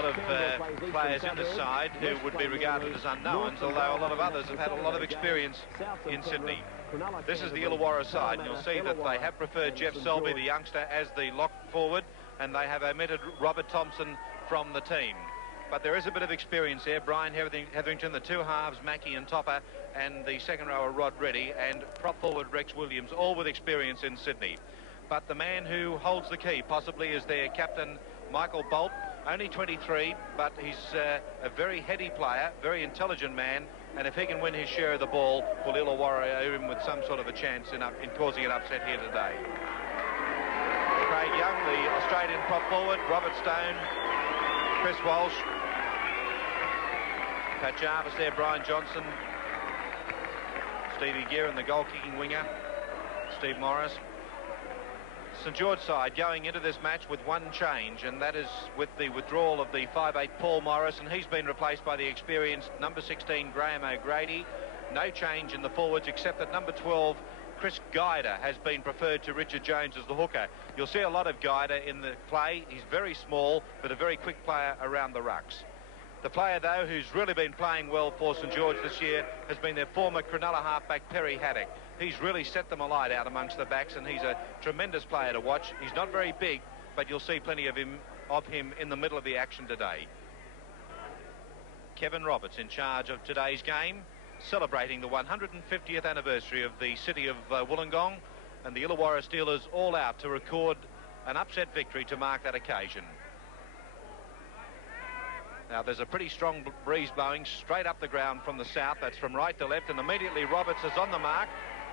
lot of players in the side who would be regarded as unknowns, although a lot of others have had a lot of experience in Sydney. This is the Illawarra side, and you'll see that they have preferred Jeff Selby, the youngster, as the lock forward, and they have omitted Robert Thompson from the team. But there is a bit of experience there. Brian Hetherington, the two halves, Mackie and Topper, and the second rower, Rod Reddy, and prop forward Rex Williams, all with experience in Sydney. But the man who holds the key possibly is their captain, Michael Bolt, only 23, but he's a very heady player, very intelligent man, and if he can win his share of the ball, will Illawarra owe him with some sort of a chance in causing an upset here today. Craig Young, the Australian prop forward, Robert Stone, Chris Walsh, Pat Jarvis there, Brian Johnson, Stevie Gearin, the goal-kicking winger, Steve Morris. St. George side going into this match with one change, and that is with the withdrawal of the 5'8" Paul Morris, and he's been replaced by the experienced number 16 Graham O'Grady. No change in the forwards except that number 12 Chris Guider has been preferred to Richard Jones as the hooker. You'll see a lot of Guider in the play. He's very small but a very quick player around the rucks. The player, though, who's really been playing well for St. George this year has been their former Cronulla halfback, Perry Haddock. He's really set them alight out amongst the backs, and he's a tremendous player to watch. He's not very big, but you'll see plenty of him in the middle of the action today. Kevin Roberts in charge of today's game, celebrating the 150th anniversary of the city of Wollongong, and the Illawarra Steelers all out to record an upset victory to mark that occasion. Now, there's a pretty strong breeze blowing straight up the ground from the south. That's from right to left, and immediately Roberts is on the mark,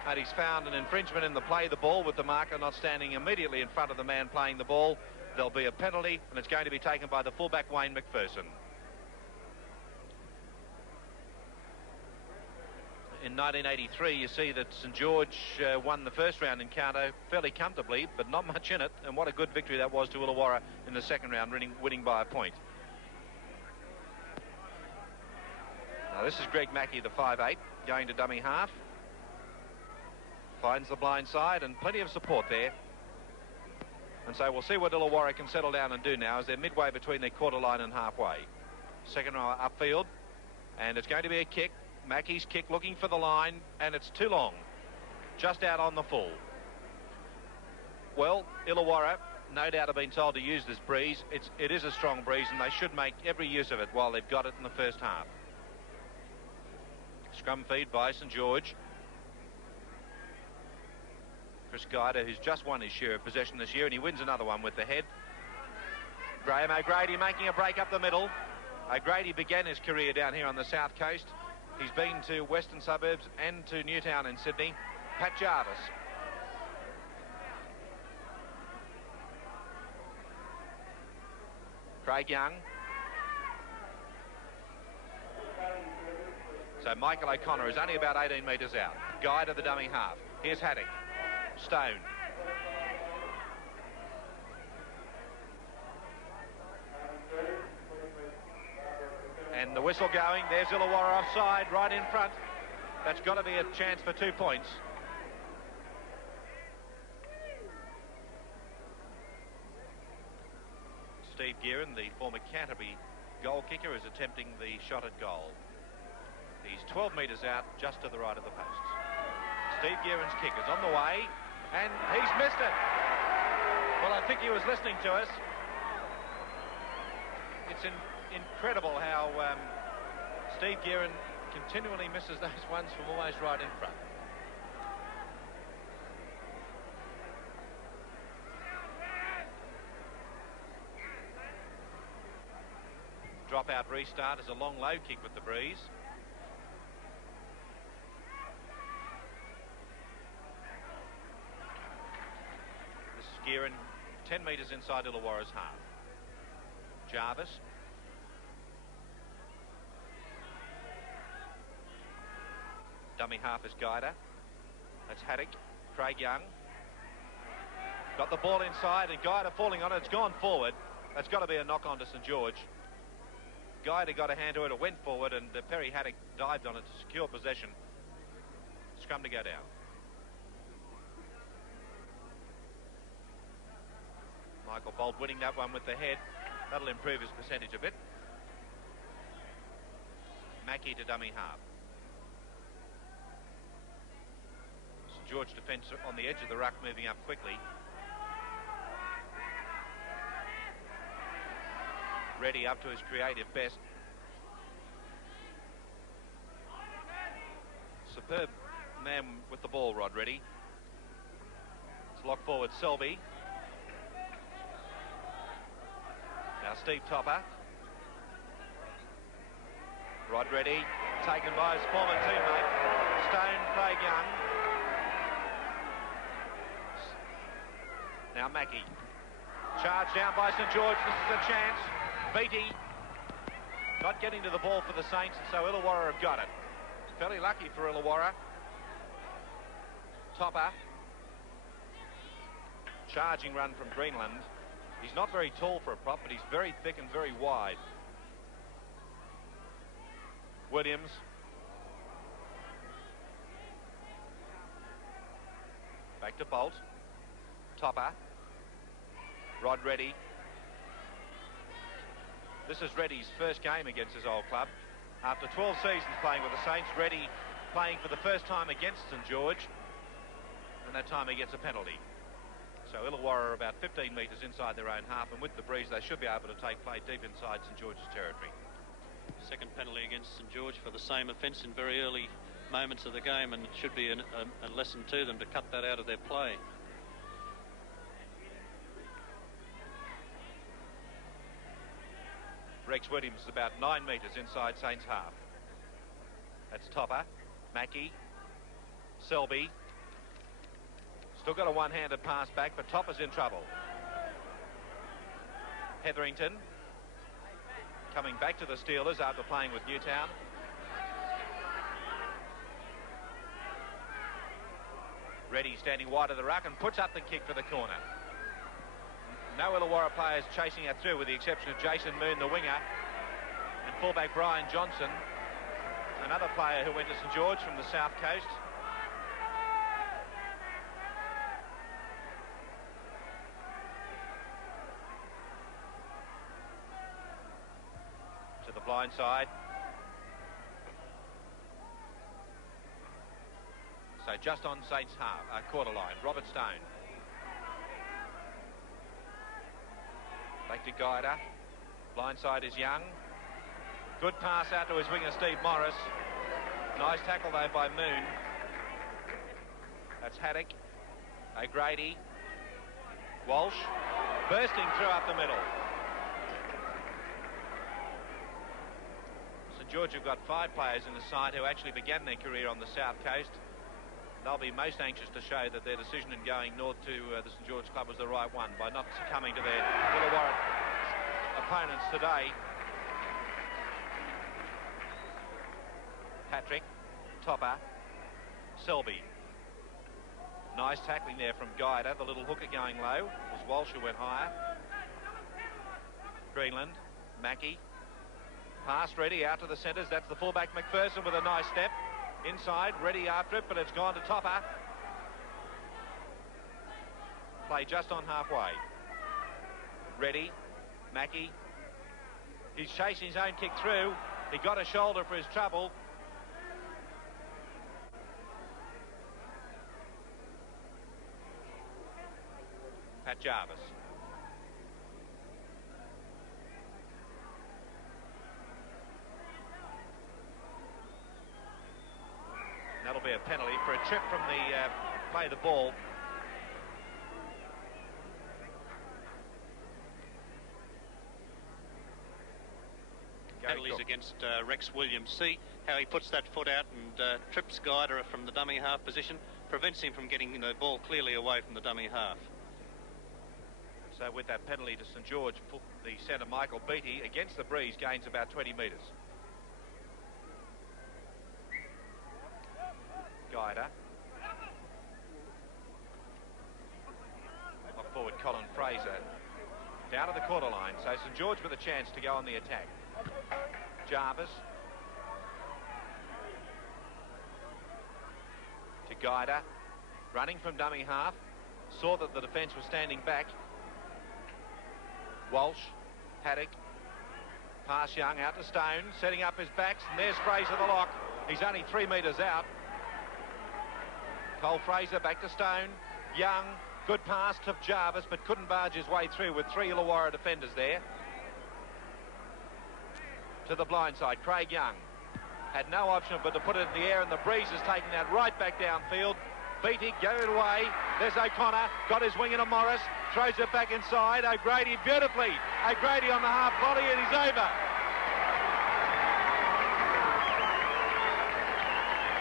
and he's found an infringement in the play of the ball with the marker not standing immediately in front of the man playing the ball. There'll be a penalty, and it's going to be taken by the fullback, Wayne McPherson. In 1983, you see that St. George won the first round encounter fairly comfortably, but not much in it, and what a good victory that was to Illawarra in the second round, winning by a point. Now, this is Greg Mackey, the 5'8", going to dummy half. Finds the blind side and plenty of support there. And so we'll see what Illawarra can settle down and do now as they're midway between their quarter line and halfway. Second rower upfield, and it's going to be a kick. Mackey's kick looking for the line, and it's too long. Just out on the full. Well, Illawarra no doubt have been told to use this breeze. It is a strong breeze, and they should make every use of it while they've got it in the first half. Scrum feed by St. George. Chris Guider, who's just won his share of possession this year, and he wins another one with the head. Graham O'Grady making a break up the middle. O'Grady began his career down here on the south coast. He's been to western suburbs and to Newtown in Sydney. Pat Jarvis. Craig Young. So Michael O'Connor is only about 18 metres out. Guy to the dummy half. Here's Haddock. Stone. And the whistle going. There's Illawarra offside right in front. That's got to be a chance for 2 points. Steve Gearin, the former Canterbury goal kicker, is attempting the shot at goal. He's 12 metres out, just to the right of the posts. Steve Gearin's kick is on the way, and he's missed it. Well, I think he was listening to us. It's incredible how Steve Gearin continually misses those ones from almost right in front. Drop-out restart is a long low kick with the breeze. Gearin 10 metres inside Illawarra's half. Jarvis. Dummy half is Guider. That's Haddock. Craig Young. Got the ball inside, and Guider falling on it. It's gone forward. That's got to be a knock on to St. George. Guider got a hand to it. It went forward, and Perry Haddock dived on it to secure possession. Scrum to go down. Michael Bolt winning that one with the head. That'll improve his percentage a bit. Mackey to dummy half. St. George defence on the edge of the ruck, moving up quickly. Reddy up to his creative best. Superb man with the ball, Rod Reddy. It's lock forward Selby. Now Steve Topper. Rod Reddy taken by his former teammate Stone Craig Young. Now Mackey. Charge down by St. George. This is a chance. Beatty not getting to the ball for the Saints, and so Illawarra have got it. Fairly lucky for Illawarra. Topper. Charging run from Greenland. He's not very tall for a prop, but he's very thick and very wide. Williams. Back to Bolt. Topper. Rod Reddy. This is Reddy's first game against his old club. After 12 seasons playing with the Saints, Reddy playing for the first time against St. George, and that time he gets a penalty. So Illawarra are about 15 metres inside their own half, and with the breeze they should be able to take play deep inside St. George's territory. Second penalty against St. George for the same offence in very early moments of the game, and it should be a lesson to them to cut that out of their play. Rex Williams is about 9 metres inside Saints half. That's Topper. Mackey. Selby. Still got a one-handed pass back, but Topper's in trouble. Hetherington coming back to the Steelers after playing with Newtown. Reddy standing wide of the ruck and puts up the kick for the corner. No Illawarra players chasing that through, with the exception of Jason Moon, the winger, and fullback Brian Johnson, another player who went to St. George from the south coast. To the blind side. So just on Saints half, quarter line, Robert Stone. Back to Guider. Blindside is Young. Good pass out to his winger, Steve Morris. Nice tackle, though, by Moon. That's Haddock. O'Grady. Walsh. Bursting through up the middle. St. George have got 5 players in the side who actually began their career on the south coast. They'll be most anxious to show that their decision in going north to the St. George club was the right one by not succumbing to their Illawarra opponents today. Patrick. Topper. Selby. Nice tackling there from Guider. The little hooker going low. It was Walsh who went higher. Greenland. Mackey. Pass Reddy out to the centres. That's the fullback McPherson with a nice step. Inside, Reddy after it, but it's gone to Topper. Play just on halfway. Reddy, Mackey. He's chasing his own kick through. He got a shoulder for his trouble. Pat Jarvis. That'll be a penalty for a trip from the play the ball. Penalties against Rex Williams. See how he puts that foot out and trips Guider from the dummy half position, prevents him from getting the ball clearly away from the dummy half. So with that penalty to St. George, the centre Michael Beatty against the breeze gains about 20 metres. Guider. Off forward Colin Fraser. Down to the quarter line. So St. George with a chance to go on the attack. Jarvis. To Guider. Running from dummy half. Saw that the defence was standing back. Walsh. Haddock. Pass Young out to Stone, setting up his backs, and there's Fraser the lock. He's only 3 metres out. Cole Fraser back to Stone. Young, good pass to Jarvis, but couldn't barge his way through with 3 Illawarra defenders there. To the blind side, Craig Young had no option but to put it in the air, and the breeze is taking that right back downfield. Beatty, get it away. There's O'Connor, got his wing into Morris, throws it back inside. O'Grady beautifully. O'Grady on the half volley, and he's over.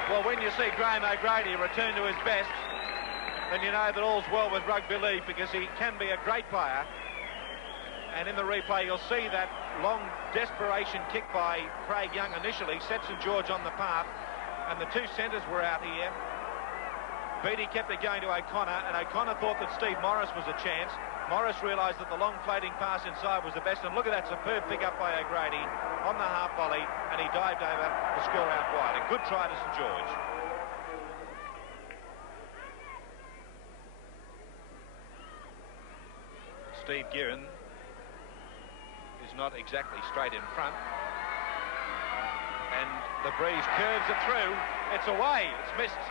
Well, when you see Graham O'Grady return to his best, then you know that all's well with rugby league, because he can be a great player. And in the replay, you'll see that long desperation kick by Craig Young initially set St. George on the path, and the 2 centres were out here. Beatty kept it going to O'Connor, and O'Connor thought that Steve Morris was a chance. Morris realised that the long floating pass inside was the best, and look at that superb pick up by O'Grady on the half volley, and he dived over to score out wide. A good try to St. George. Steve Guerin is not exactly straight in front, and the breeze curves it through. It's away, it's missed.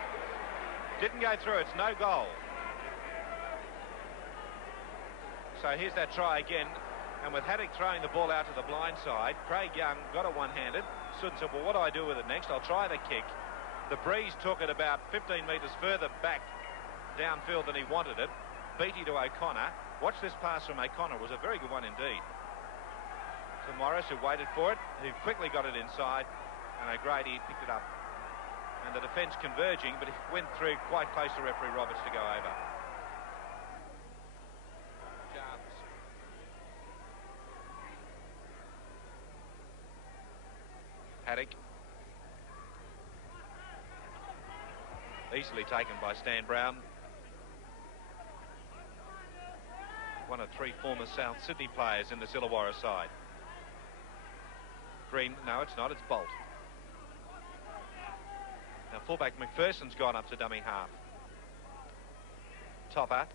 Didn't go through, it's no goal. So here's that try again, and with Haddock throwing the ball out to the blind side, Craig Young got it one-handed. Stood and said, well, what do I do with it next? I'll try the kick. The breeze took it about 15 metres further back downfield than he wanted it. Beatty to O'Connor. Watch this pass from O'Connor, it was a very good one indeed. To Morris, who waited for it, who quickly got it inside, and O'Grady picked it up. And the defence converging, but it went through quite close to referee Roberts to go over. Jarvis. Haddock. Easily taken by Stan Brown. One of 3 former South Sydney players in this Illawarra side. Green, no, it's not, it's Bolt. Now fullback McPherson's gone up to dummy half. Topper,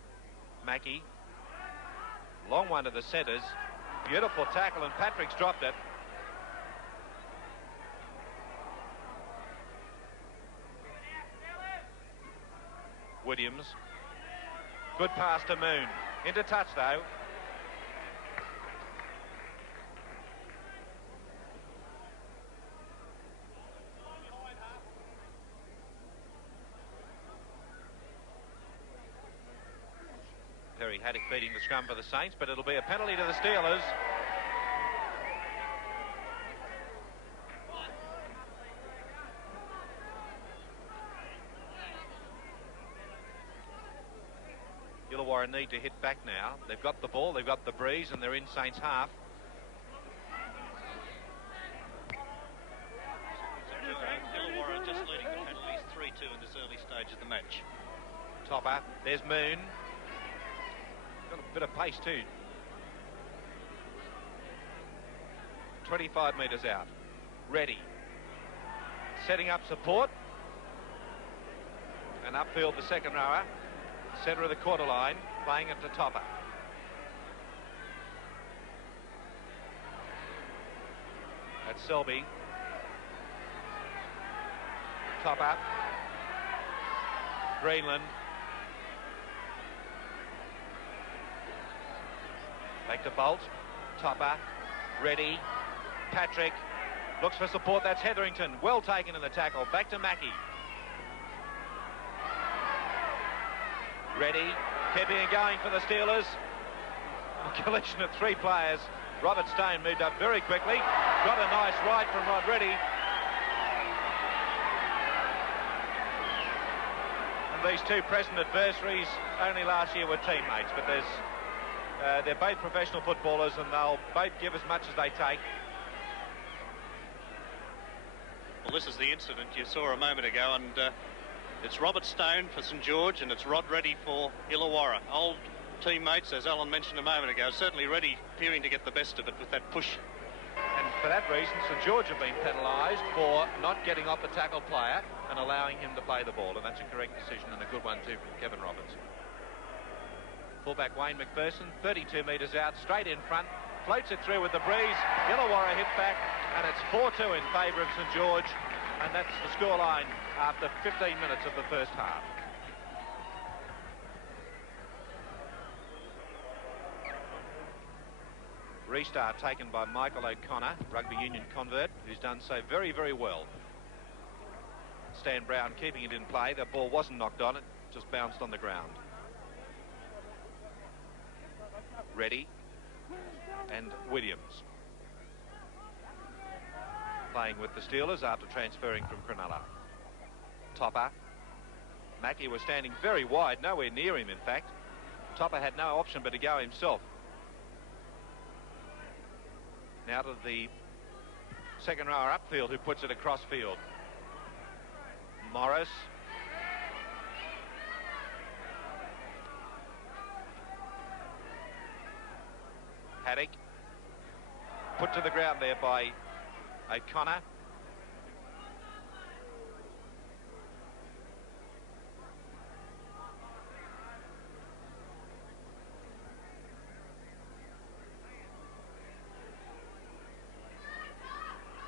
Mackie, long one to the centres, beautiful tackle, and Patrick's dropped it. Williams, good pass to Moon, into touch though. Perry Haddock beating the scrum for the Saints, but it'll be a penalty to the Steelers. Illawarra need to hit back now. They've got the ball, they've got the breeze, and they're in Saints half. Illawarra just leading the penalties 3-2 in this early stage of the match. Topper, there's Moon. Got a bit of pace too. 25 metres out. Ready. Setting up support. And upfield the second rower. Centre of the quarter line. Playing it to Topper. That's Selby. Topper. Greenland. Back to Bolt. Topper. Ready. Patrick. Looks for support. That's Hetherington. Well taken in the tackle. Back to Mackie. Ready. Keeping it going for the Steelers. A collision of 3 players. Robert Stone moved up very quickly. Got a nice ride from Rod Reddy. And these 2 present adversaries only last year were teammates, but they're both professional footballers, and they'll both give as much as they take. Well, this is the incident you saw a moment ago, and it's Robert Stone for St. George, and it's Rod Reddy for Illawarra. Old teammates, as Alan mentioned a moment ago. Certainly Reddy appearing to get the best of it with that push. And for that reason, St. George have been penalised for not getting off the tackle player and allowing him to play the ball, and that's a correct decision, and a good one too from Kevin Roberts. Fullback Wayne McPherson, 32 metres out, straight in front. floats it through with the breeze. Illawarra hit back, and it's 4-2 in favour of St. George, and that's the scoreline after 15 minutes of the first half. Restart taken by Michael O'Connor, rugby union convert, who's done so very, very well. Stan Brown keeping it in play. The ball wasn't knocked on, it just bounced on the ground. Reddy and Williams playing with the Steelers after transferring from Cronulla. Topper. Mackie was standing very wide, nowhere near him in fact. Topper had no option but to go himself. Now to the second rower upfield, who puts it across field. Morris. Haddock. Put to the ground there by O'Connor.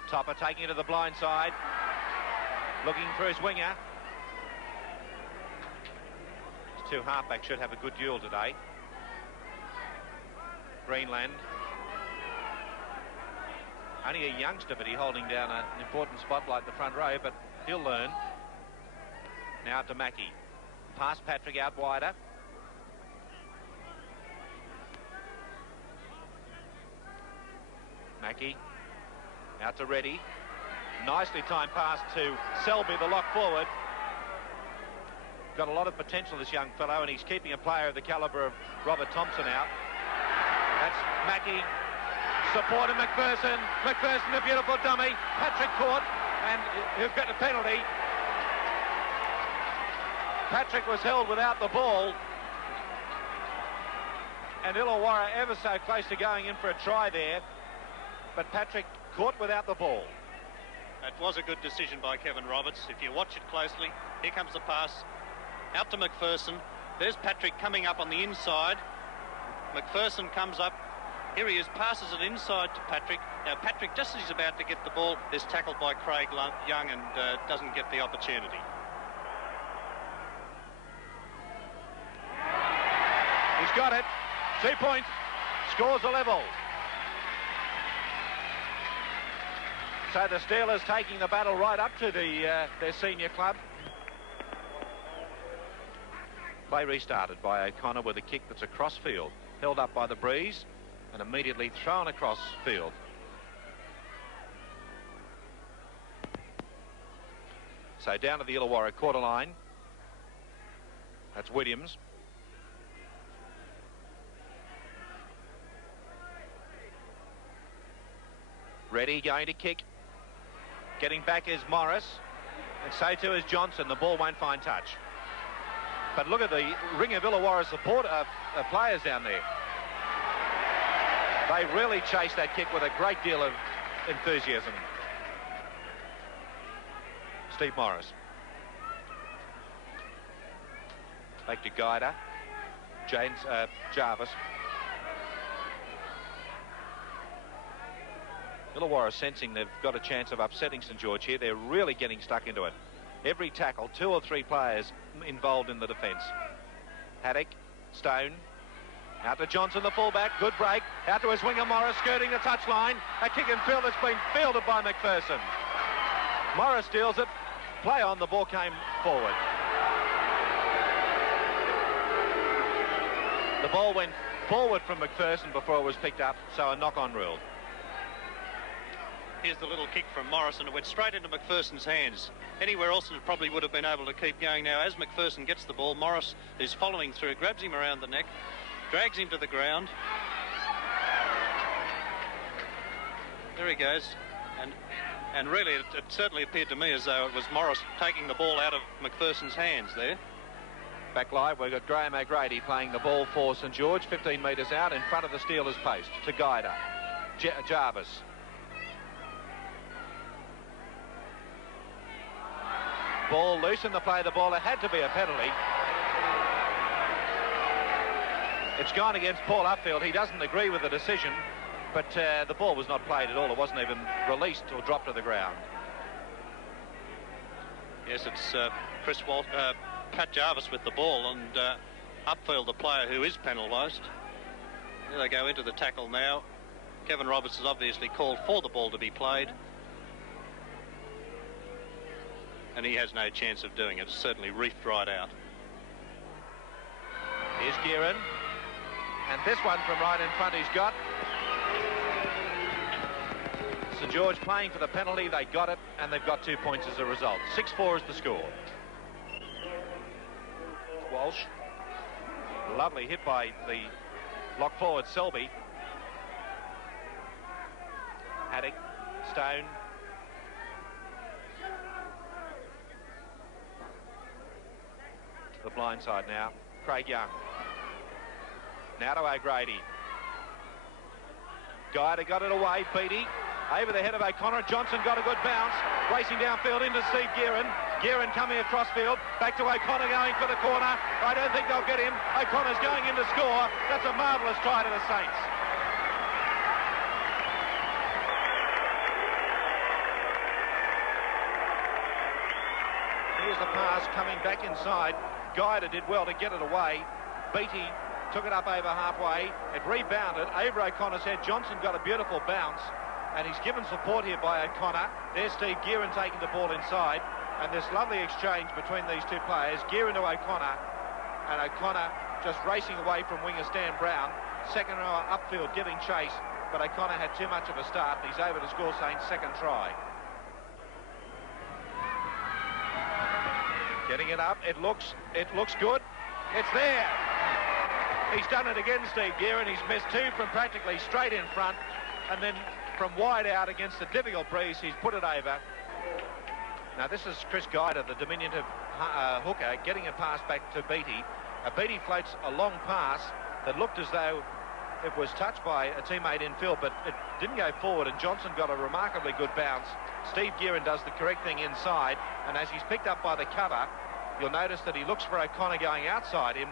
Topper taking it to the blind side, looking for his winger. His two halfbacks should have a good duel today. Greenland. Only a youngster, but he's holding down an important spotlight in the front row, but he'll learn. Now to Mackie. Past Patrick out wider. Mackie. Out to Reddy. Nicely timed pass to Selby, the lock forward. Got a lot of potential, this young fellow, and he's keeping a player of the calibre of Robert Thompson out. That's Mackie. Supporting McPherson. McPherson, a beautiful dummy. Patrick caught, and he'll get a penalty. Patrick was held without the ball. And Illawarra ever so close to going in for a try there. But Patrick caught without the ball. That was a good decision by Kevin Roberts. If you watch it closely, here comes the pass out to McPherson. There's Patrick coming up on the inside. McPherson comes up. Here he is, passes it inside to Patrick. Now Patrick, just as he's about to get the ball, is tackled by Craig Young and doesn't get the opportunity. He's got it. 2 points. Scores a level. So the Steelers taking the battle right up to their senior club. Play restarted by O'Connor with a kick that's across field. Held up by the breeze and immediately thrown across field. So down to the Illawarra quarter line. That's Williams. Reddy going to kick. Getting back is Morris, and so too is Johnson. The ball won't find touch. But look at the ring of Illawarra support players down there. They really chased that kick with a great deal of enthusiasm. Steve Morris. Back to Guider. Jarvis. Illawarra sensing they've got a chance of upsetting St. George here. They're really getting stuck into it. Every tackle, 2 or 3 players involved in the defence. Haddock, Stone, out to Johnson, the fullback, good break. Out to his winger Morris, skirting the touchline. A kick and field that's been fielded by McPherson. Morris steals it. Play on, the ball came forward. The ball went forward from McPherson before it was picked up, so a knock-on ruled. Here's the little kick from Morris, and it went straight into McPherson's hands. Anywhere else, it probably would have been able to keep going. Now, as McPherson gets the ball, Morris is following through, grabs him around the neck, drags him to the ground. There he goes. And really, it certainly appeared to me as though it was Morris taking the ball out of McPherson's hands there. Back live, we've got Graham O'Grady playing the ball for St. George, 15 metres out in front of the Steelers' post to Guider. Jarvis. Ball loose in the play of the ball. There had to be a penalty. It's gone against Paul Upfield. He doesn't agree with the decision. but the ball was not played at all. It wasn't even released or dropped to the ground. Yes, it's Pat Jarvis with the ball, and upfield the player who is penalised. There they go into the tackle now. Kevin Roberts has obviously called for the ball to be played, and he has no chance of doing it. It's certainly reefed right out. Here's Gearin, and this one from right in front he's got. St. George playing for the penalty. They got it, and they've got 2 points as a result. 6-4 is the score. Walsh. Lovely hit by the lock forward Selby. Haddock, Stone. To the blind side now. Craig Young. Now to O'Grady. Guida got it away. Beattie. Over the head of O'Connor. Johnson got a good bounce. Racing downfield into Steve Gearin. Gearin coming across field. Back to O'Connor going for the corner. I don't think they'll get him. O'Connor's going in to score. That's a marvellous try to the Saints. Here's the pass coming back inside. Guida did well to get it away. Beattie took it up over halfway. It rebounded over O'Connor's head. Johnson got a beautiful bounce. And he's given support here by O'Connor. There's Steve Gearin taking the ball inside. And this lovely exchange between these two players. Gearin to O'Connor. And O'Connor just racing away from winger Stan Brown. Second rower upfield giving chase. But O'Connor had too much of a start. And he's over to score Saints' second try. Getting it up. It looks good. It's there. He's done it again, Steve Gearin. He's missed two from practically straight in front. And then from wide out against the difficult breeze, he's put it over. Now this is Chris Guida, the diminutive hooker, getting a pass back to Beattie. Beattie floats a long pass that looked as though it was touched by a teammate in field, but it didn't go forward, and Johnson got a remarkably good bounce. Steve Gearin does the correct thing inside, and as he's picked up by the cover, you'll notice that he looks for O'Connor going outside him,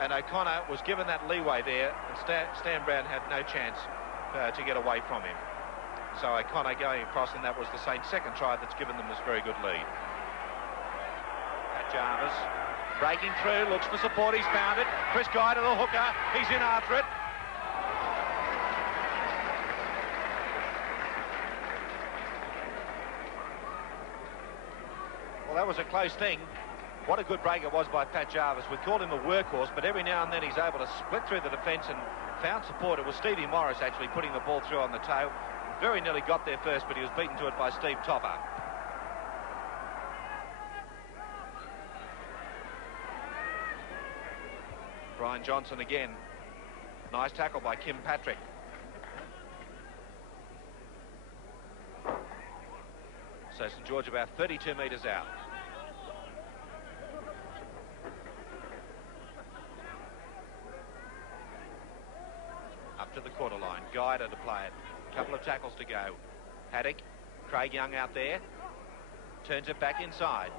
and O'Connor was given that leeway there, and Stan Brown had no chance to get away from him. So O'Connor going across, and that was the Saints' second try that's given them this very good lead. Pat Jarvis breaking through, looks for support, he's found it. Chris Guida, the hooker, he's in after it. Well, that was a close thing. What a good break it was by Pat Jarvis. We called him a workhorse, but every now and then he's able to split through the defence and found support. It was Stevie Morris actually putting the ball through on the toe. Very nearly got there first, but he was beaten to it by Steve Topper. Brian Johnson again. Nice tackle by Kim Patrick. So St. George about 32 metres out. Up to the quarter line. Guida to play it. Couple of tackles to go. Haddock, Craig Young out there. Turns it back inside.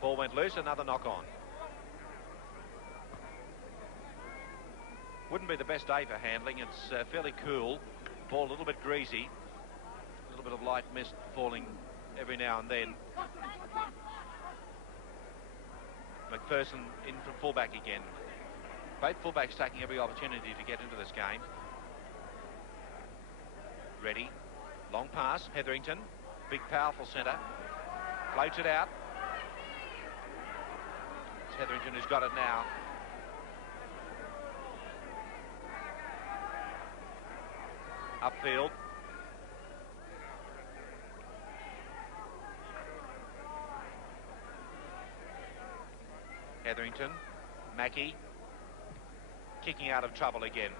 Ball went loose, another knock on. Wouldn't be the best day for handling. It's fairly cool. Ball a little bit greasy. A little bit of light mist falling every now and then. McPherson in from fullback again. Both fullbacks taking every opportunity to get into this game. Ready. Long pass. Hetherington. Big, powerful centre. Floats it out. It's Hetherington who's got it now. Upfield. Hetherington. Mackie. Kicking out of trouble again.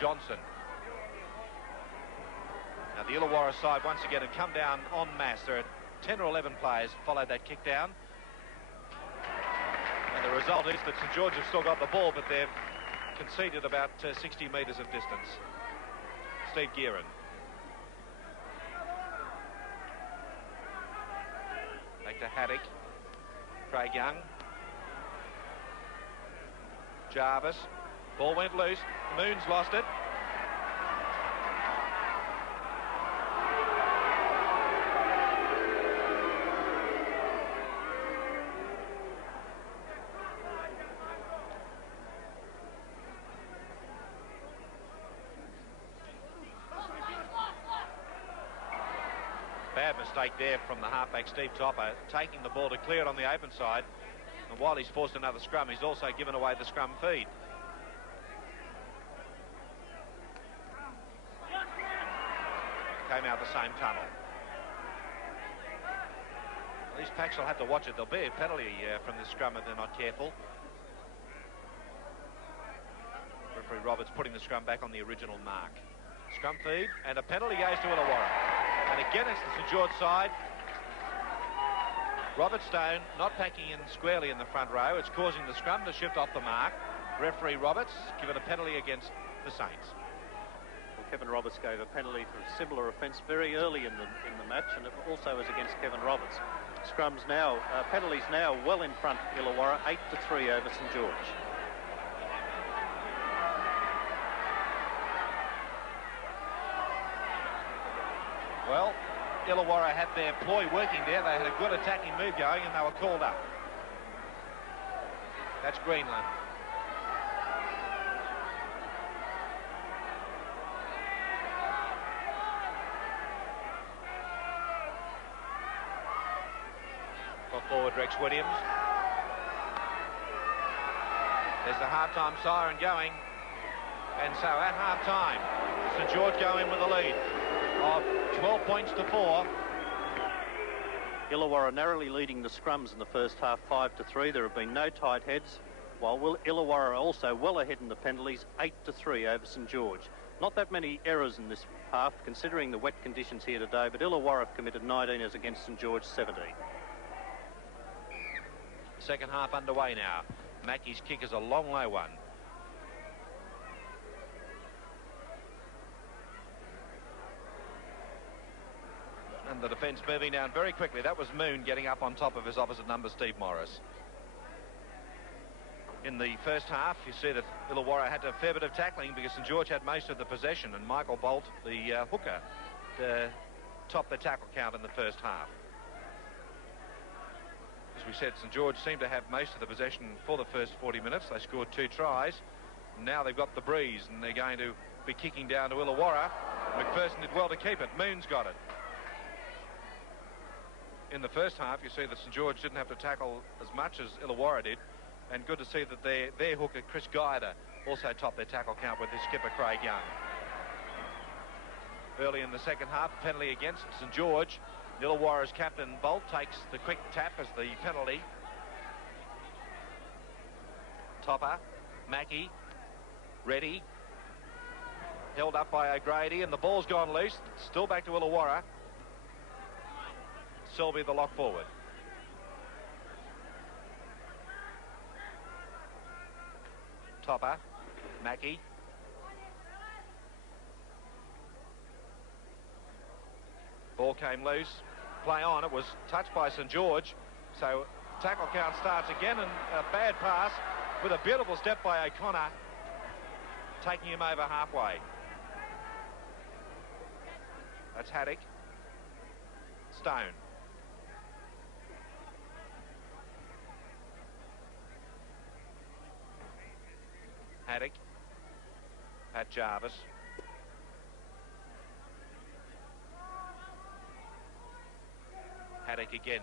Johnson. Now the Illawarra side once again have come down en masse. There are 10 or 11 players followed that kick down. And the result is that St. George have still got the ball, but they've conceded about 60 metres of distance. Steve Gearin. Back to Haddock. Craig Young. Jarvis. Ball went loose. Moon's lost it. mistake there from the halfback Steve Topper, taking the ball to clear it on the open side. And while he's forced another scrum, he's also given away the scrum feed. Came out the same tunnel. These packs will have to watch it. There'll be a penalty from this scrum if they're not careful. Referee Roberts putting the scrum back on the original mark. Scrum feed, and a penalty goes to Illawarra. And again, it's the St. George side. Robert Stone not packing in squarely in the front row. It's causing the scrum to shift off the mark. Referee Roberts given a penalty against the Saints. Well, Kevin Roberts gave a penalty for a similar offence very early in the match, and it also was against Kevin Roberts. Scrums now, penalties now well in front Illawarra, 8-3 over St. George. Well, Illawarra had their ploy working there. They had a good attacking move going, and they were called up. That's Greenland. For forward Rex Williams. There's the half-time siren going. And so at half-time, St. George go in with a lead of 12 points to 4. Illawarra narrowly leading the scrums in the first half, 5-3. There have been no tight heads, while Illawarra also well ahead in the penalties, 8-3 over St. George. Not that many errors in this half, considering the wet conditions here today, but Illawarra have committed 19 as against St. George 17. Second half underway now. Mackey's kick is a long, low one. And the defence moving down very quickly. That was Moon getting up on top of his opposite number, Steve Morris. In the first half, you see that Illawarra had a fair bit of tackling because St. George had most of the possession, and Michael Bolt, the hooker, topped the tackle count in the first half. As we said, St. George seemed to have most of the possession for the first 40 minutes. They scored 2 tries. Now they've got the breeze, and they're going to be kicking down to Illawarra. McPherson did well to keep it. Moon's got it. In the first half, you see that St. George didn't have to tackle as much as Illawarra did, and good to see that their hooker, Chris Guider, also topped their tackle count with his skipper, Craig Young. Early in the second half, penalty against St. George. Illawarra's captain, Bolt, takes the quick tap as the penalty. Topper, Mackey, ready. Held up by O'Grady, and the ball's gone loose. Still back to Illawarra. Selby, the lock forward. Topper, Mackey. Ball came loose. Play on. It was touched by St. George. So tackle count starts again, and a bad pass with a beautiful step by O'Connor, taking him over halfway. That's Haddock. Stone. Haddock. Pat Jarvis. Haddock again.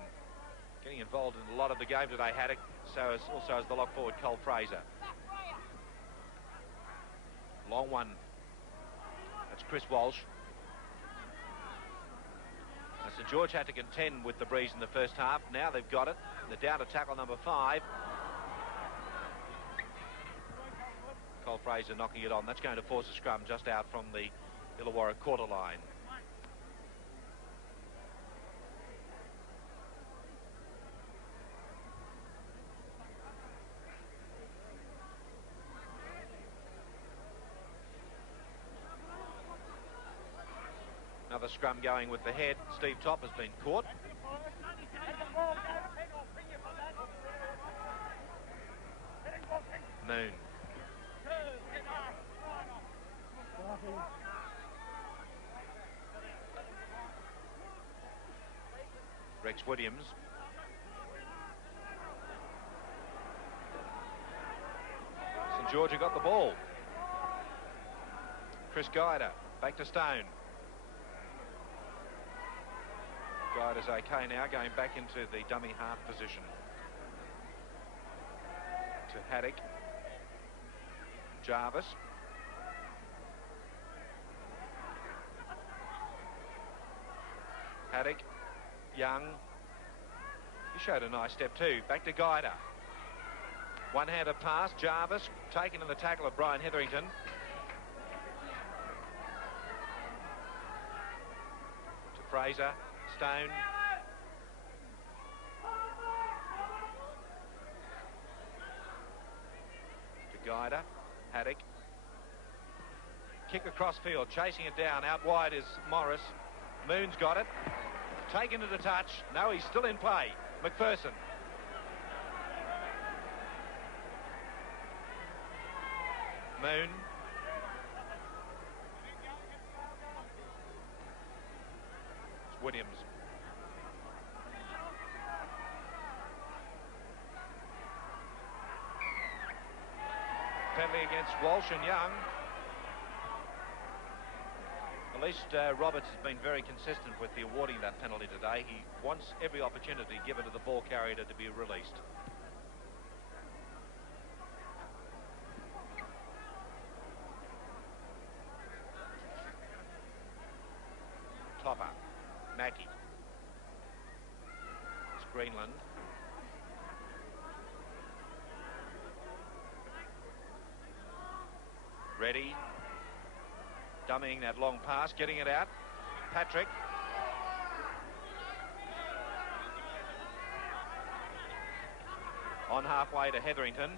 Getting involved in a lot of the game today, Haddock. Also as the lock forward, Cole Fraser. Long one. That's Chris Walsh. Now, St. George had to contend with the breeze in the first half. Now they've got it. They're down to tackle number 5. Cole Fraser knocking it on. That's going to force a scrum just out from the Illawarra quarter line. Another scrum going with the head. Steve Top has been caught. Moon. Rex Williams. St. George got the ball. Chris Guider back to Stone. Guida's okay now, going back into the dummy half position. To Haddock. Jarvis. Haddock. Young. He showed a nice step too. Back to Guida. One-handed pass. Jarvis taken in the tackle of Brian Hetherington. To Fraser. Stone. To Guida. Haddock. Kick across field, chasing it down. Out wide is Morris. Moon's got it. Taken to the touch. No, he's still in play. McPherson. Moon. It's Williams. Penalty against Walsh and Young. At least Roberts has been very consistent with the awarding that penalty today. He wants every opportunity given to the ball carrier to be released. Topper. Mackey. It's Greenland. Ready. Dummying that long pass, getting it out. Patrick. On halfway to Hetherington.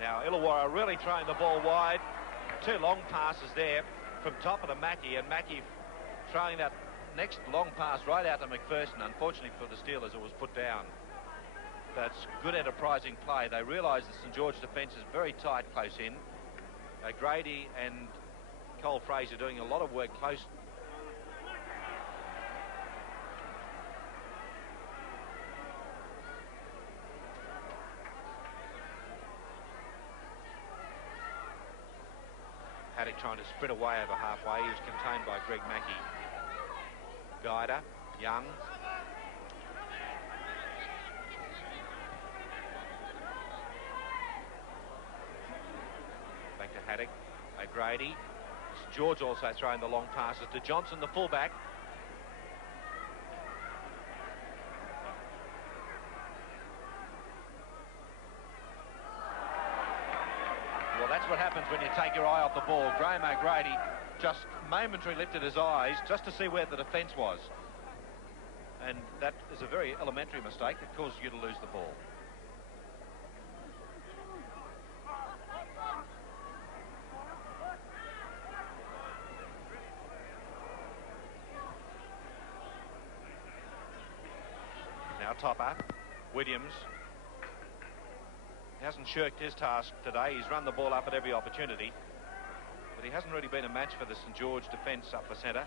Now Illawarra really throwing the ball wide. Two long passes there from Topper to Mackey, and Mackey throwing that next long pass right out to McPherson. Unfortunately for the Steelers, it was put down. That's good enterprising play. They realise the St. George defence is very tight close in. Grady and Cole Fraser doing a lot of work close. Haddock trying to sprint away over halfway. He was contained by Greg Mackey. Guida, Young. Back to Haddock. O'Grady. George also throwing the long passes to Johnson, the fullback. Well, that's what happens when you take your eye off the ball. Graham O'Grady just momentarily lifted his eyes just to see where the defence was. And that is a very elementary mistake that causes you to lose the ball. Now Topper. Williams. He hasn't shirked his task today. He's run the ball up at every opportunity. But he hasn't really been a match for the St. George defence up the centre.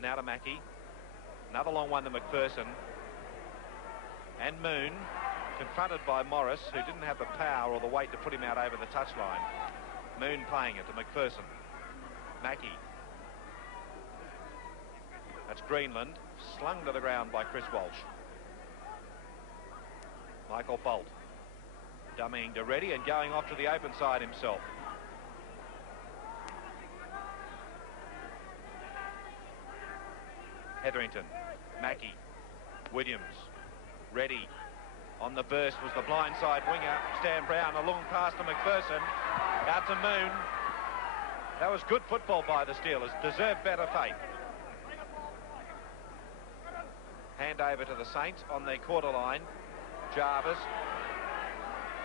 Now to Mackey. Another long one to McPherson. And Moon, confronted by Morris, who didn't have the power or the weight to put him out over the touchline. Moon playing it to McPherson. Mackey. That's Greenland, slung to the ground by Chris Walsh. Michael Bolt. Dummying to Reddy and going off to the open side himself. Hetherington. Mackey. Williams. Reddy. On the burst was the blindside winger, Stan Brown. A long pass to McPherson. Out to Moon. That was good football by the Steelers. Deserved better fate. Hand over to the Saints on their quarter line. Jarvis.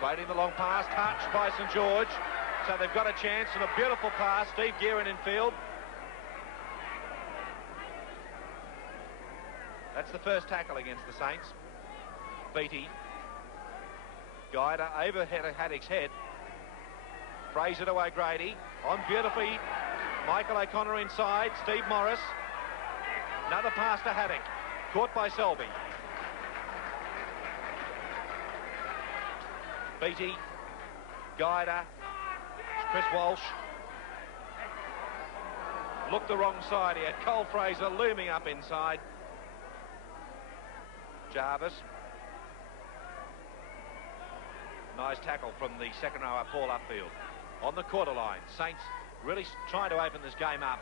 Waiting the long pass. Touched by St. George. So they've got a chance, and a beautiful pass. Steve Gearin in field. That's the first tackle against the Saints. Beattie. Guida over Haddock's head. Fraser to O'Grady. On beautifully. Michael O'Connor inside. Steve Morris. Another pass to Haddock. Caught by Selby. Beattie, Guider, Chris Walsh. Looked the wrong side. He had Cole Fraser looming up inside. Jarvis. Nice tackle from the second row up, ball upfield. On the quarter line, Saints really trying to open this game up.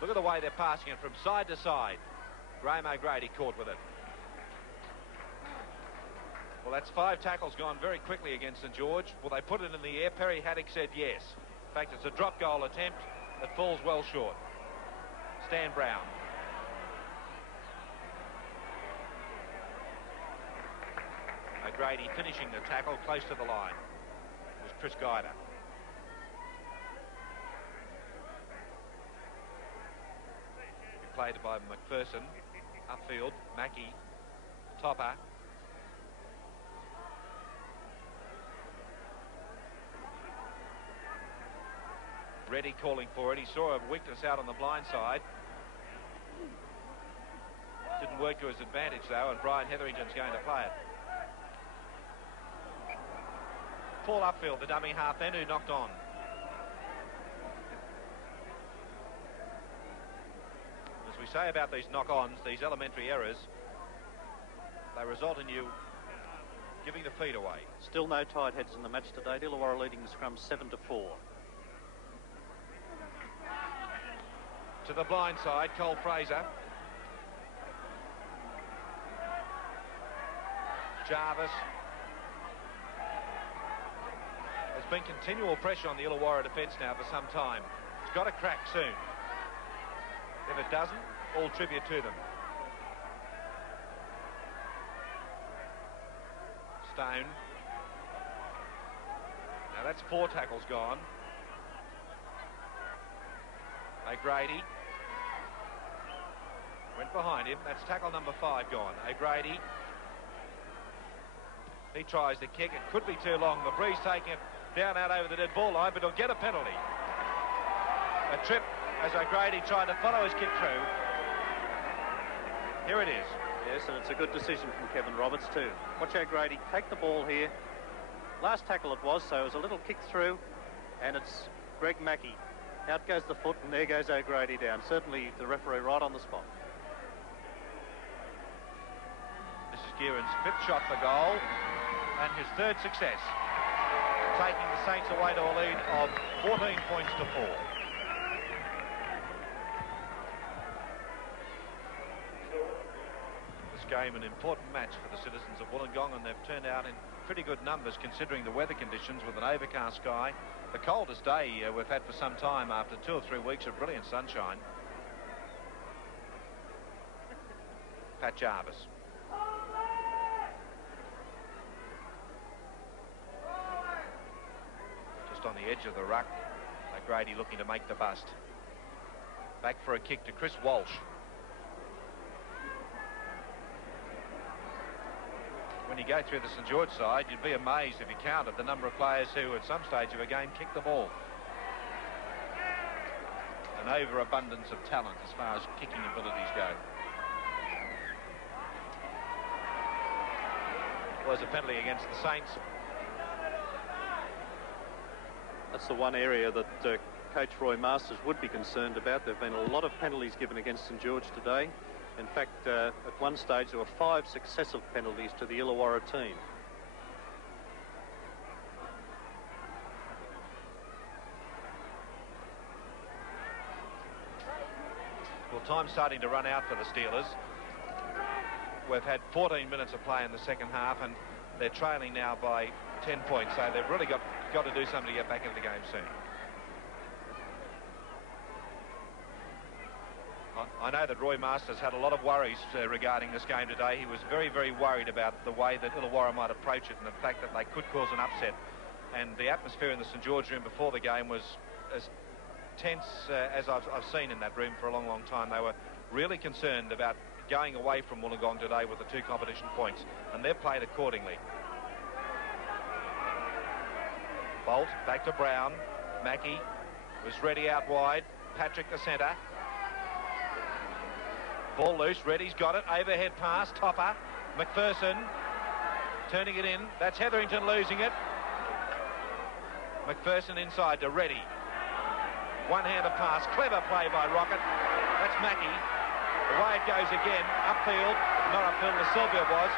Look at the way they're passing it from side to side. Graham O'Grady caught with it. Well, that's 5 tackles gone very quickly against St. George. Will they put it in the air? Perry Haddock said yes. In fact, it's a drop goal attempt that falls well short. Stan Brown. O'Grady finishing the tackle close to the line. It was Chris Guider. Played by McPherson. Upfield, Mackie, Topper. Reddy calling for it. He saw a weakness out on the blind side. Didn't work to his advantage though, and Brian Hetherington's going to play it. Paul Upfield, the dummy half then, who knocked on. As we say about these knock-ons, these elementary errors, they result in you giving the feed away. Still no tied heads in the match today. Illawarra leading the scrum 7-4. To the blind side, Cole Fraser. Jarvis. There's been continual pressure on the Illawarra defence now for some time. It's got to crack soon. If it doesn't, all tribute to them. Stone. Now that's 4 tackles gone. O'Grady went behind him. That's tackle number 5 gone. O'Grady. He tries to kick. It could be too long. The breeze taking it down out over the dead ball line, but he'll get a penalty. A trip as O'Grady tried to follow his kick through. Here it is. Yes, and it's a good decision from Kevin Roberts too. Watch O'Grady take the ball here. Last tackle it was, so it was a little kick through, and it's Greg Mackie. Out goes the foot, and there goes O'Grady down. Certainly the referee right on the spot. This is Gearon's 5th shot for goal, and his 3rd success, taking the Saints away to a lead of 14 points to 4. This game an important match for the citizens of Wollongong, and they've turned out in pretty good numbers considering the weather conditions with an overcast sky. The coldest day we've had for some time after 2 or 3 weeks of brilliant sunshine. Pat Jarvis. Just on the edge of the ruck. O'Grady looking to make the bust. Back for a kick to Chris Walsh. When you go through the St. George side, you'd be amazed if you counted the number of players who at some stage of a game kick the ball. An overabundance of talent as far as kicking abilities go. Was a penalty against the Saints. That's the one area that Coach Roy Masters would be concerned about. There have been a lot of penalties given against St. George today. In fact, at one stage there were 5 successive penalties to the Illawarra team. Well, time's starting to run out for the Steelers. We've had 14 minutes of play in the second half, and they're trailing now by 10 points, so they've really got to do something to get back into the game soon. I know that Roy Masters had a lot of worries regarding this game today. He was very, very worried about the way that Illawarra might approach it and the fact that they could cause an upset. And the atmosphere in the St. George room before the game was as tense as I've seen in that room for a long, long time. They were really concerned about going away from Wollongong today with the 2 competition points, and they've played accordingly. Bolt back to Brown. Mackie was ready out wide. Patrick the centre. Ball loose. Reddy's got it. Overhead pass. Topper. McPherson turning it in. That's Hetherington losing it. McPherson inside to Reddy. One-handed pass, clever play by Rocket. That's Mackie. Away it goes again, upfield, not upfield, the Sylvia was.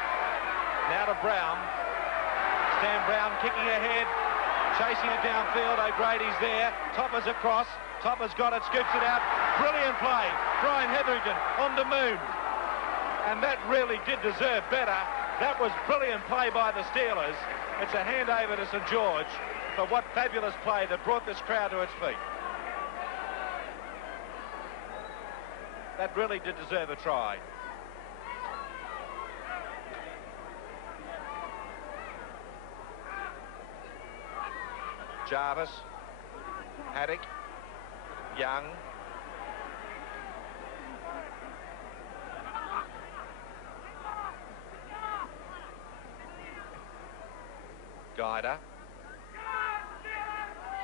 Now to Brown. Stan Brown kicking ahead, chasing it downfield. O'Grady's there, Topper's across. Topper's got it, scoops it out. Brilliant play. Brian Hetherington on the moon. And that really did deserve better. That was brilliant play by the Steelers. It's a handover to St. George for what fabulous play that brought this crowd to its feet. That really did deserve a try. Jarvis, Haddock, Young. Guider.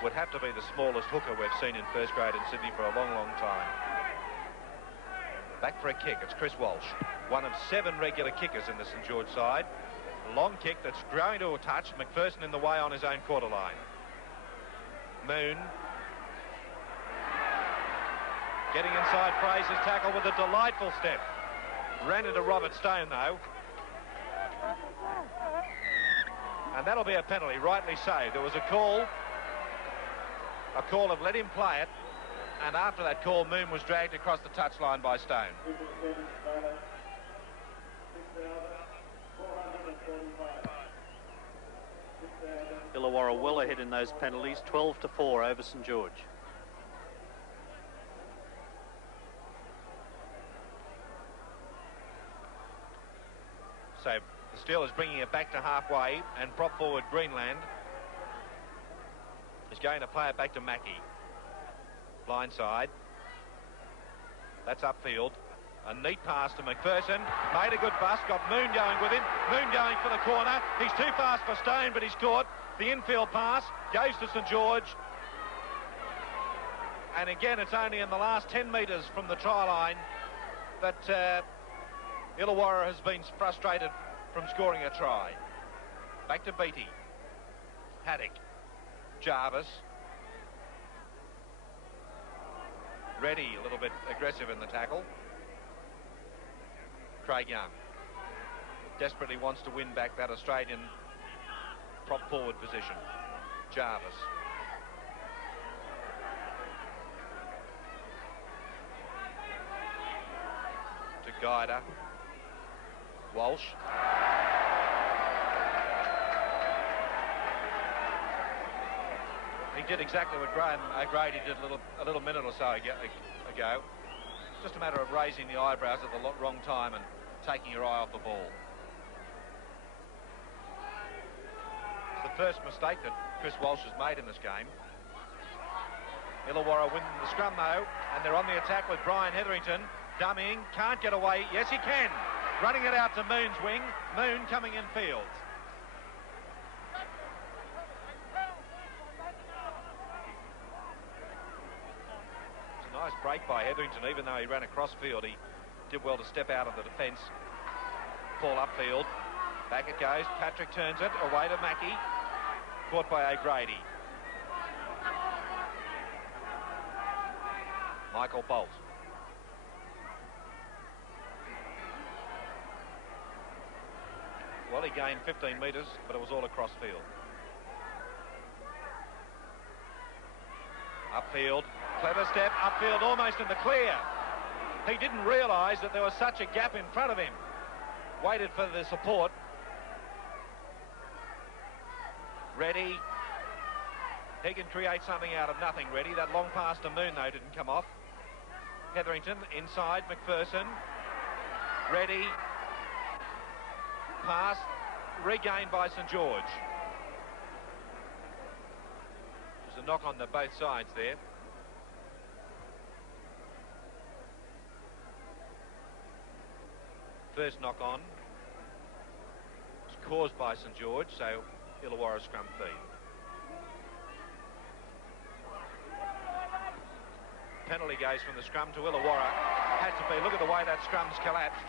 Would have to be the smallest hooker we've seen in first grade in Sydney for a long, long time. Back for a kick. It's Chris Walsh, one of 7 regular kickers in the St. George side. A long kick that's going to a touch. McPherson in the way on his own quarter line. Moon. Getting inside Fraser's tackle with a delightful step. Ran into Robert Stone, though. And that'll be a penalty, rightly so. There was a call of let him play it, and after that call, Moon was dragged across the touchline by Stone. Illawarra well ahead in those penalties, 12-4 over St. George. So the Steelers bringing it back to halfway, and prop forward Greenland is going to play it back to Mackie. Blindside. That's upfield. A neat pass to McPherson. Made a good bust. Got Moon going with him. Moon going for the corner. He's too fast for Stone, but he's caught. The infield pass goes to St. George. And again, it's only in the last 10 metres from the try line that Illawarra has been frustrated from scoring a try. Back to Beattie. Haddock. Jarvis. Reddy a little bit aggressive in the tackle. Craig Young desperately wants to win back that Australian prop forward position. Jarvis. To Guider. Walsh. He did exactly what Graham O'Grady did a little minute or so ago. Just a matter of raising the eyebrows at the wrong time and taking your eye off the ball. It's the first mistake that Chris Walsh has made in this game. Illawarra winning the scrum though, and they're on the attack with Brian Hetherington. Dummying, can't get away. Yes, he can. Running it out to Moon's wing. Moon coming in field. Nice break by Hetherington, even though he ran across field. He did well to step out of the defence. Ball upfield. Back it goes. Patrick turns it away to Mackie. Caught by O'Grady. Michael Bolt. Well, he gained 15 metres, but it was all across field. Upfield. Clever step, upfield, almost in the clear. He didn't realise that there was such a gap in front of him. Waited for the support. Reddy. He can create something out of nothing, Reddy. That long pass to Moon, though, didn't come off. Hetherington inside, McPherson. Reddy. Pass regained by St. George. There's a knock on both sides there. First knock on was caused by St. George, so Illawarra scrum feed. Penalty goes from the scrum to Illawarra. Had to be. Look at the way that scrum's collapsed.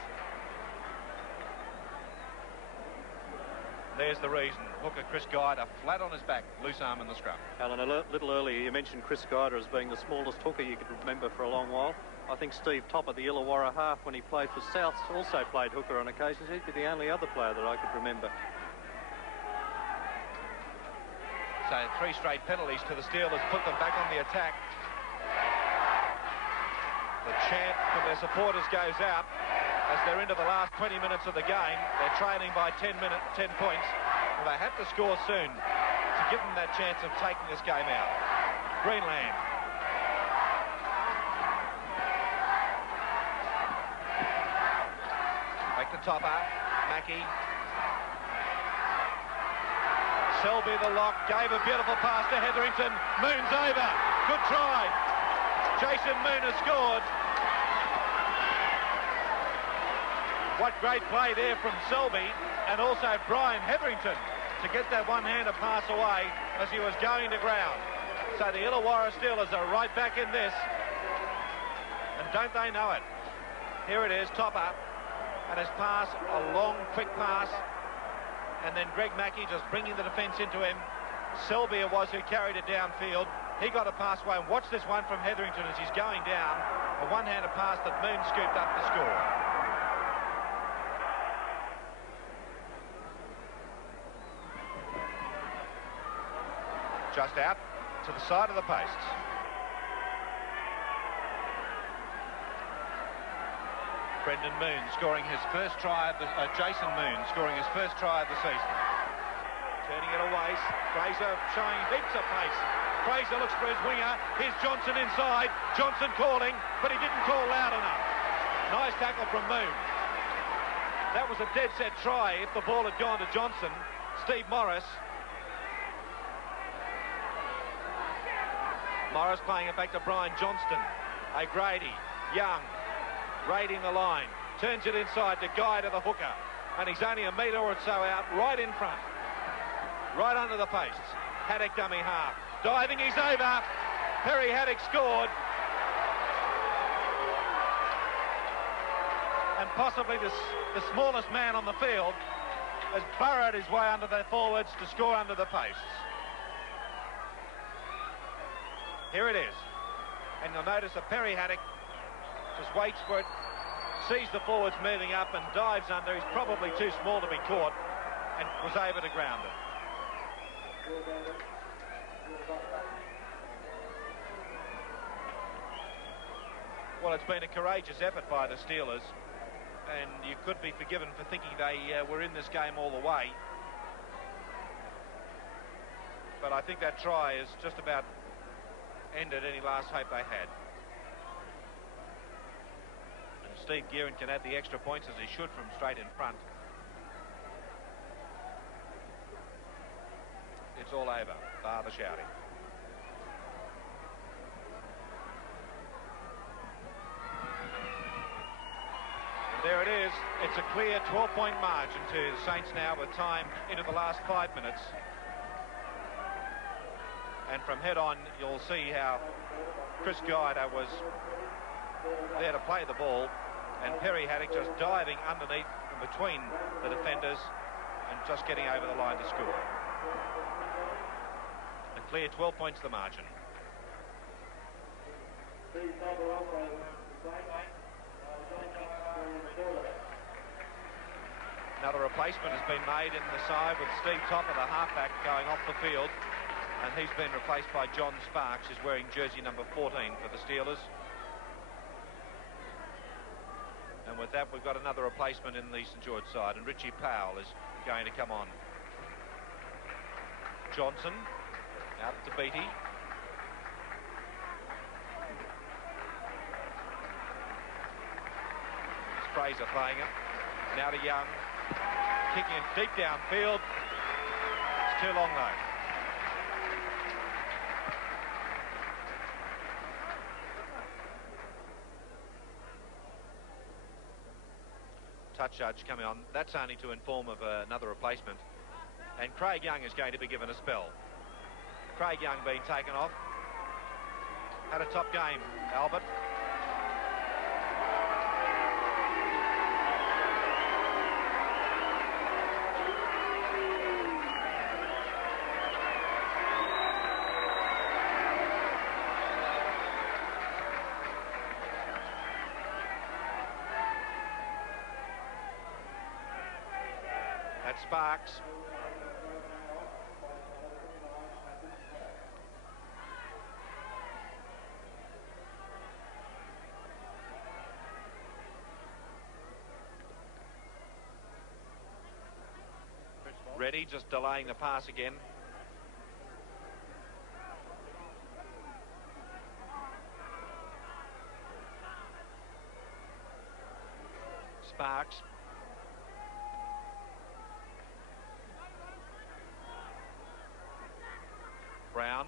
there's the reason. Hooker Chris Guider flat on his back, loose arm in the scrum. Alan, a little earlier you mentioned Chris Guider as being the smallest hooker you could remember for a long while. I think Steve Topper, the Illawarra half, when he played for South, also played hooker on occasions. He'd be the only other player that I could remember. So 3 straight penalties to the Steelers, put them back on the attack. The chant from their supporters goes out as they're into the last 20 minutes of the game. They're trailing by 10 points, and they have to score soon to give them that chance of taking this game out. Greenland. Back to Topper. Mackie. Selby the lock, gave a beautiful pass to Hetherington. Moon's over. Good try. Jason Moon has scored. What great play there from Selby, and also Brian Hetherington to get that one-handed pass away as he was going to ground. So the Illawarra Steelers are right back in this, and don't they know it? Here it is, Topper, and his pass, a long, quick pass, and then Greg Mackey just bringing the defence into him. Selby it was who carried it downfield. He got a pass away, and watch this one from Hetherington as he's going down. A one-handed pass that Moon scooped up to score. Just out to the side of the posts. Brendan Moon scoring his first try of the Jason Moon scoring his first try of the season. Turning it away, Fraser showing heaps of pace. Fraser looks for his winger. Here's Johnson inside. Johnson calling, but he didn't call loud enough. Nice tackle from Moon. That was a dead set try if the ball had gone to Johnson. Steve Morris. Morris playing it back to Brian Johnston. O'Grady, Young, raiding the line. Turns it inside to Guy to the hooker. And he's only a metre or so out, right in front. Right under the posts. Haddock dummy half. Diving, he's over. Perry Haddock scored. And possibly the smallest man on the field has burrowed his way under the forwards to score under the posts. Here it is. And you'll notice that Perry Haddock just waits for it, sees the forwards moving up and dives under. He's probably too small to be caught and was able to ground it. Well, it's been a courageous effort by the Steelers, and you could be forgiven for thinking they were in this game all the way. But I think that try is just about ended any last hope they had. And Steve Gearin can add the extra points as he should from straight in front. It's all over, bar the shouting. And there it is. It's a clear 12-point margin to the Saints now with time into the last 5 minutes. And from head on, you'll see how Chris Guider was there to play the ball, and Perry Haddock just diving underneath and between the defenders and just getting over the line to score. A clear 12 points the margin. Another replacement has been made in the side with Steve Topper, the halfback, going off the field. And he's been replaced by John Sparks, who's wearing jersey number 14 for the Steelers. And with that, we've got another replacement in the St. George side, and Richie Powell is going to come on. Johnson, out to Beattie. It's Fraser playing it. Now to Young. Kicking it deep downfield. It's too long though. Touch judge coming on. That's only to inform of another replacement. And Craig Young is going to be given a spell. Craig Young being taken off. Had a top game, Albert. Sparks. Ready, just delaying the pass again. Sparks. Brown.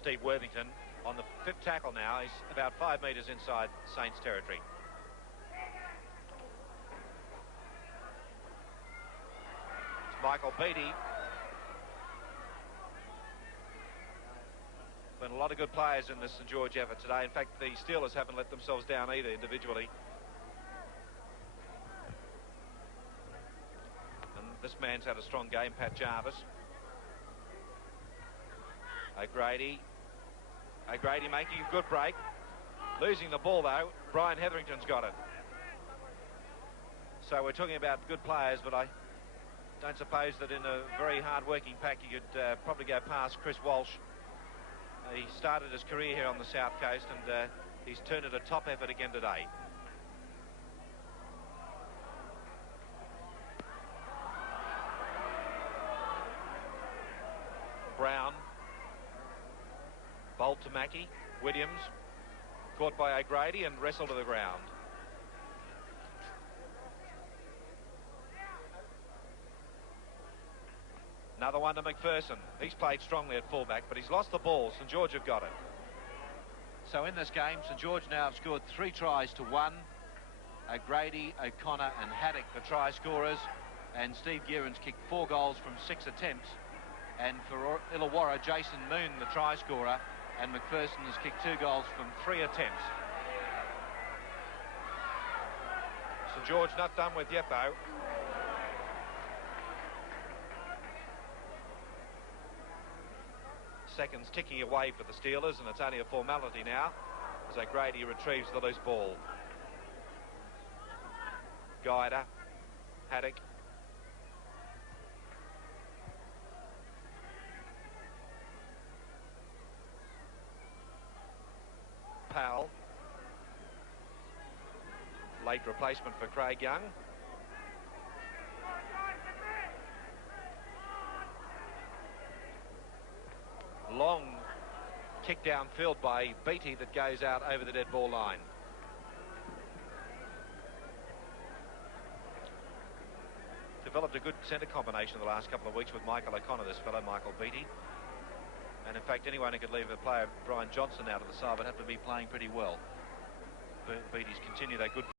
Steve Worthington on the fifth tackle now. He's about 5 metres inside Saints territory. It's Michael Beattie. Been a lot of good players in this St. George effort today. In fact, the Steelers haven't let themselves down either individually. And this man's had a strong game, Pat Jarvis. O'Grady making a good break. Losing the ball though. Brian Hetherington's got it. So we're talking about good players, but I don't suppose that in a very hard-working pack you could probably go past Chris Walsh. He started his career here on the South Coast, and he's turned it a top effort again today. Brown. Bolt to Mackie. Williams. Caught by O'Grady and wrestled to the ground. Another one to McPherson. He's played strongly at fullback, but he's lost the ball. St. George have got it. So in this game, St. George now have scored 3 tries to 1. O'Grady, O'Connor and Haddock, the try scorers. And Steve Gearon's kicked 4 goals from 6 attempts. And for Illawarra, Jason Moon, the try scorer. And McPherson has kicked 2 goals from 3 attempts. St. George not done with yet, though. Seconds ticking away for the Steelers, and it's only a formality now as O'Grady retrieves the loose ball. Guider, Haddock. Powell. Late replacement for Craig Young. Long kick downfield by Beattie that goes out over the dead ball line. Developed a good centre combination the last couple of weeks with Michael O'Connor, this fellow, Michael Beattie. And in fact, anyone who could leave a player, Brian Johnson, out of the side would have to be playing pretty well. Beattie's continued that good